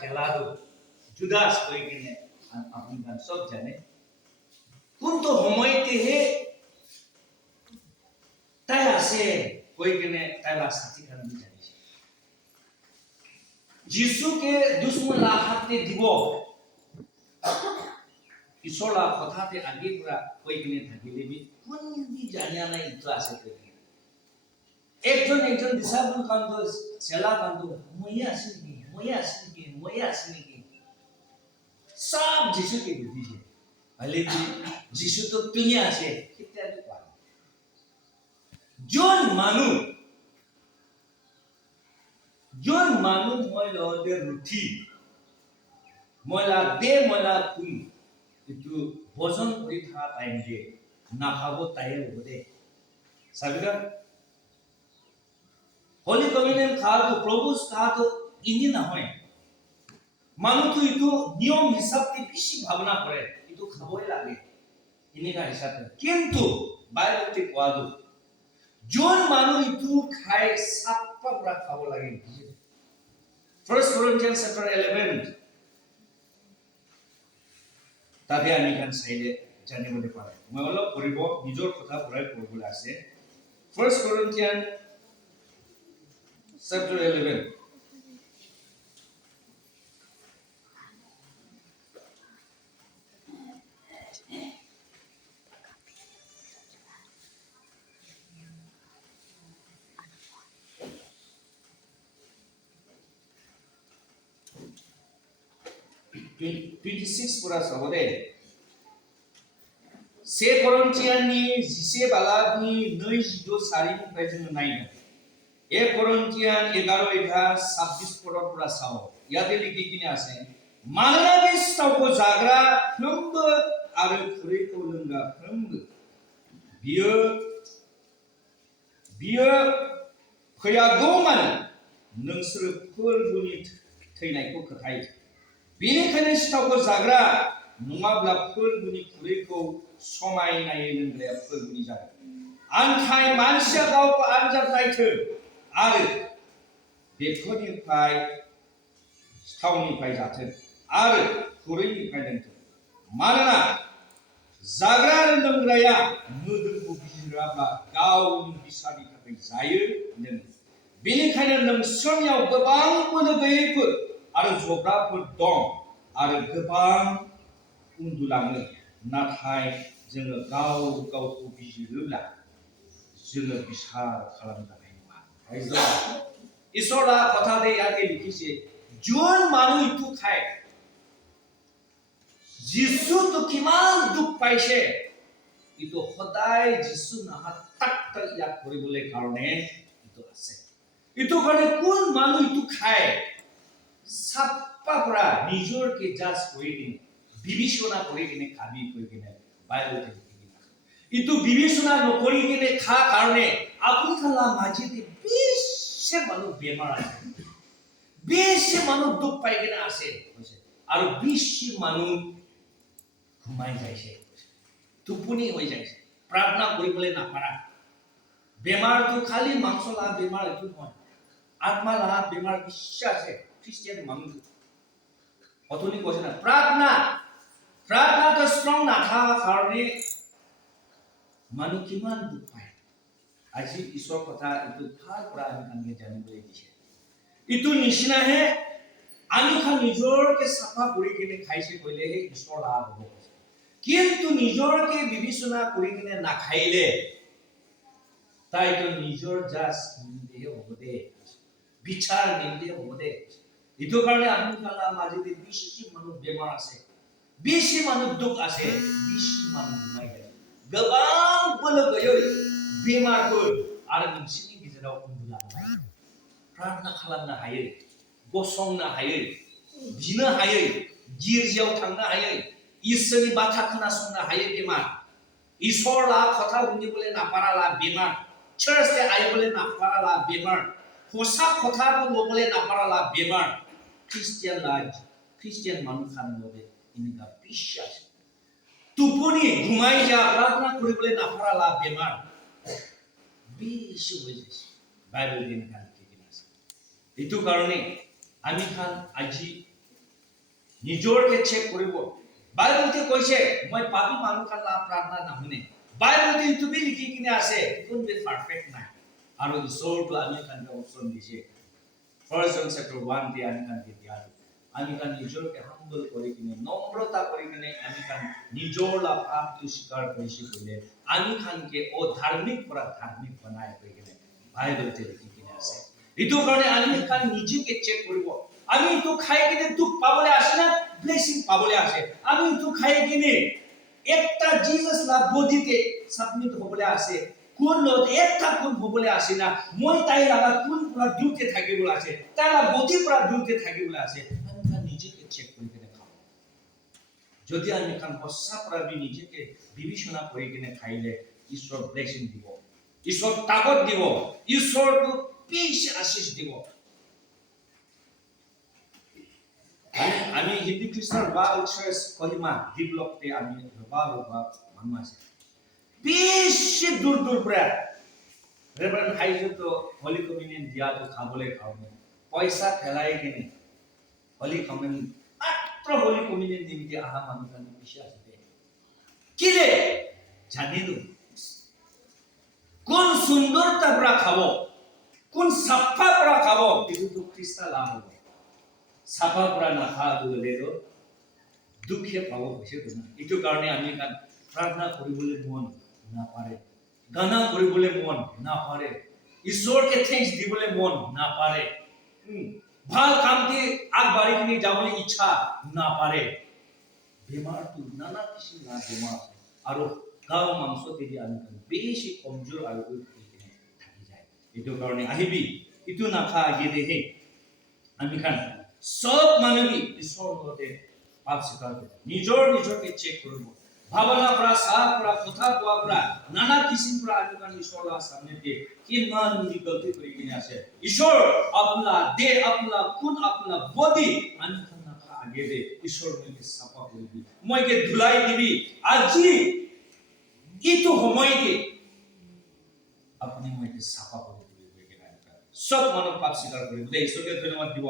চেলাটো জুদাস হৈ কিনে আপুনি চব জানে কোনটো সময়তেহে তাই আছে হৈ কিনে তাই সাথী খান জানিছে যিশুকে দুশ্মনলা হাতে দিব ঈশ্বৰলা কথাতে আগেই পৰা হৈ কিনে থাকিলে বি কোনদি জানিয়া নাই ইটো আছে একজন ডিসাইবল কান্ত চেলা কান্ত মই আছি নেকি সব যিশুকে দিছে হলে যিশু তো তুমি আছে ইত্যাদি কোৱা জন মানুহ মই লওঁতে ৰুঠি ময়লা খুই এইটো ভোজন কৰি থকা টাইম দিয়ে নাখাব তাই হ'ব দে চাবিকা হলি কমিউনিয়ন খাওয়াটো প্রভুস খাওয়াটো ইনি নহয় মানুষটো এইটো নিয়ম হিসাবে বেশি ভাবনা করে এইটো খাবই লাগে এনেকা হিসাবে কিন্তু বাইবেলতে কোৱাটো জন মানুহ এইটো খাই সাপ্পা পুৰা খাব লাগে 1 Corinthians chapter 11 তাতে আমি কান চাইলে জানিবলৈ পাৰে মই অলপ পঢ়িব নিজৰ কথা পঢ়াই পঢ়িবলৈ আছে 1 Corinthians chapter 11 26 pura sabode se Korintiani jise balagni noi jido sari pai jeng nai e Korintian 11:26 pura sao yate likhi kine ase manana bis tau ko jagra khumb aru khuri ko lungga khumb biyo khoyagoman nongsor फोरबुनि थैनायखौ खोथायो बेनिखायनो सिथावखौ जाग्रा नङाब्ला फोरबुनि खुरैखौ समायनायै लोंग्राया फोरबुनि जागोन आनखाय मानसिया गावखौ आनजाद नायथो आरो बेफोरनिफ्राय सिथावनिफ्राय जाथों आरो खुरैनिफ्राय लोंथों मानोना जाग्रा आरो लोंग्राया मोदोमखौ बिजिराब्ला गावनि बिसानि थाखाय जायो लोङो बेनिखायनो नोंसोरनियाव गोबां बोलो गैयैफोर आरो जब्राफोर दं आरो गोबां उन्दुलाङो नाथाय जोङो गावखौ बिजिरोब्ला जोङो बिसार खालामजानाय नङा इसोरा কথাতে ইয়াতে লিখিছে যোন মানুহ ইটো খায় যিশু তো কিমান দুখ পাইছে ইটো সদায় যিশু নাহা তাক ইয়াক কৰিবলৈ কাৰণে ইটো আছে ইটো কাৰণে কোন মানুহ ইটো খায় সাপ্পা পৰা নিজৰ কে জাজ কৰি কিনে বিবেচনা কৰি কিনে খাবি কৰি কিনে বাইবেলতে লিখি ইটো বিবেচনা নকৰি কিনে খা কাৰণে আপুনি খালা মাঝেতে বেছি মানুহ বেমাৰ আছে বেছি মানুহ দুখ পাই কিনে আছে আৰু বেছি মানুহ ঘুমাই যাইছে টোপনি হৈ যাইছে প্ৰাৰ্থনা কৰিবলৈ নাপাৰা বেমাৰটো খালি মাংসলা বেমাৰ এইটো নহয় আত্মালা বেমাৰ বিশ্বাস আছে খ্ৰীষ্টিয়ান মানুহ অথনি কৈছে না প্ৰাৰ্থনাটো ষ্ট্ৰং নাথাকা কাৰণে মানুহ কিমান দুখ পায় আজি ঈশ্বৰৰ কথা এইটো ভাল পৰা আমি জানিবলৈ দিছে ইটো নিচিনাহে আমি নিজৰকে চাফা কৰি কিনে খাইছে কৈলেহে ঈশ্বৰ লাভ হ'ব কিন্তু নিজৰকে বিবেচনা কৰি কিনে নাখাইলে তাইতো নিজৰ জাজ নিদিয়ে হ'ব দে বিচাৰ নিদিয়ে হ'ব দে ইটো কাৰণে আপুনি কালা মাজেতে বেছি মানুহ বেমাৰ আছে বেছি মানুহ দুখ আছে বেছি মানুহ ঘুমাই যায় गोबां बोलो गैयै बेमारफोर आरो नोंसिनि गेजेराव उन्दुलांनाय प्रार्थना खालामनो हायै गसंनो हायै बिनो हायै गिर्जायाव थांनो हायै इसोरनि बाथ्रा खोनासंनो हायै बेमार इसोरला কথা শুনিবলৈ নাপাৰালা বেমাৰ চাৰ্চে আহিবলৈ নাপাৰালা বেমাৰ সঁচা কথাটো ল'বলৈ নাপাৰালা বেমাৰ খ্ৰীষ্টিয়ান মানুহ খানলৈ এনেকুৱা বিশ্বাস টোপনি ঘুমাই যা প্ৰাৰ্থনা কৰিবলৈ নাপাৰালা বেমাৰ বেছি হৈ গৈছে বাইবেল দিন কালি আছে এইটো কাৰণে আমি খান আজি নিজৰকে চেক কৰিব বাইবেলতে কৈছে মই পাপী মানুহ কালা প্ৰাৰ্থনা নাহুনে বাইবেলতে ইটোবি লিখি কিনে আছে কোন বি পাৰফেক্ট নাই আৰু ঈশ্বৰটো আমি কানকে অপচন দিছে ফাৰ্ষ্ট জন চেপ্টাৰ 1 দি আমি কানকে দিয়া আমি কান নিজৰকে হাম্বল কৰি কিনে নম্ৰতা কৰি কিনে আমি কান নিজৰ পাপটো স্বীকাৰ কৰিছে বলে আমি কানকে অধাৰ্মিক পৰা ধাৰ্মিক বনাই কৰি কিনে বাইবেলতে লিখি কিনে আছে ইটো কাৰণে আমি কান নিজকে চেক কৰিব আমি ইটো খাই কিনে দুখ পাবলৈ আছে না ব্লেসিং পাবলৈ আছে আমি ইটো খাই কিনে একটা জিসাস লা বডিতে সাবমিট হবলৈ আছে কোন লত একটা কোন হবলৈ আছে না মই তাই লাগা কোন পুরা দূরতে থাকিবলৈ আছে তাই লা বডি পুরা দূরতে থাকিবলৈ আছে আমি কান নিজকে চেক কৰি কিনে খাব যদি আমি কান হসা পৰা বি নিজকে বিবেচনা কৰি কিনে খাইলে ঈশ্বৰ ব্লেসিং দিব ঈশ্বৰ তাকত দিব ঈশ্বৰটো পিছ আশীষ দিব আমি হিন্দু খ্ৰীষ্টান বা চাৰ্চ কহিমা ডেভেলপতে আমি ৰবা মানুহ আছে বেছি দূৰ দূৰ পৰা ৰেভাৰেণ্ড হাইজতো হলি কমিউনিয়ন দিয়াটো খাবলৈ খাওঁনে পইচা ফেলাই কিনে হলি কমিউনিয়ন মাত্ৰ হলি কমিউনিয়ন দিমিতে আহা মানুহ কাৰণে বেছি আছে কিলে জানিলো কোন সুন্দৰতা পৰা খাব কোন সাফা পৰা খাব এইটো খ্ৰীষ্টান লাভ হ'ব সাফা পৰা নাখা বলেতো দুখে পাব হৈছে না এইটো কাৰণে আমি কান প্ৰাৰ্থনা কৰিবলৈ মন নাপাৰে গানা কৰিবলৈ মন নাপাৰে ঈশ্বৰকে থেংকস দিবলৈ মন নাপাৰে ভাল কামতে আগবাঢ়ি কিনে যাবলৈ ইচ্ছা নাপাৰে বেমাৰটো নানা কিছু না বেমাৰ আৰু গাঁও মাংসতে আমি বেছি কমজোৰ আৰু থাকি যায় এইটো কাৰণে আহিবি ইটো নাখা আগেদেহে আমি খান সব মানবী ঈশ্বৰ লগতে পাপ স্বীকাৰ কৰে নিজৰকে চেক কৰিব ভাৱনা পৰা সাহ পৰা কথা কোৱা পৰা নানা কিসিম পৰা আমি কান ঈশ্বৰৰ সামনেতে কিমান গলতি কৰি কিনে আছে ঈশ্বৰ আপনা দে আপনা খুন আপনা বডি আমি খান নাখা আগেদে ঈশ্বৰ মইকে সাফা কৰিবি মইকে ধুলাই দিবি আজি ইটো সময়তে আপুনি মইকে সাফা কৰি দিবি সব মানৱ পাপ স্বীকাৰ কৰিব ঈশ্বৰকে ধন্যবাদ দিব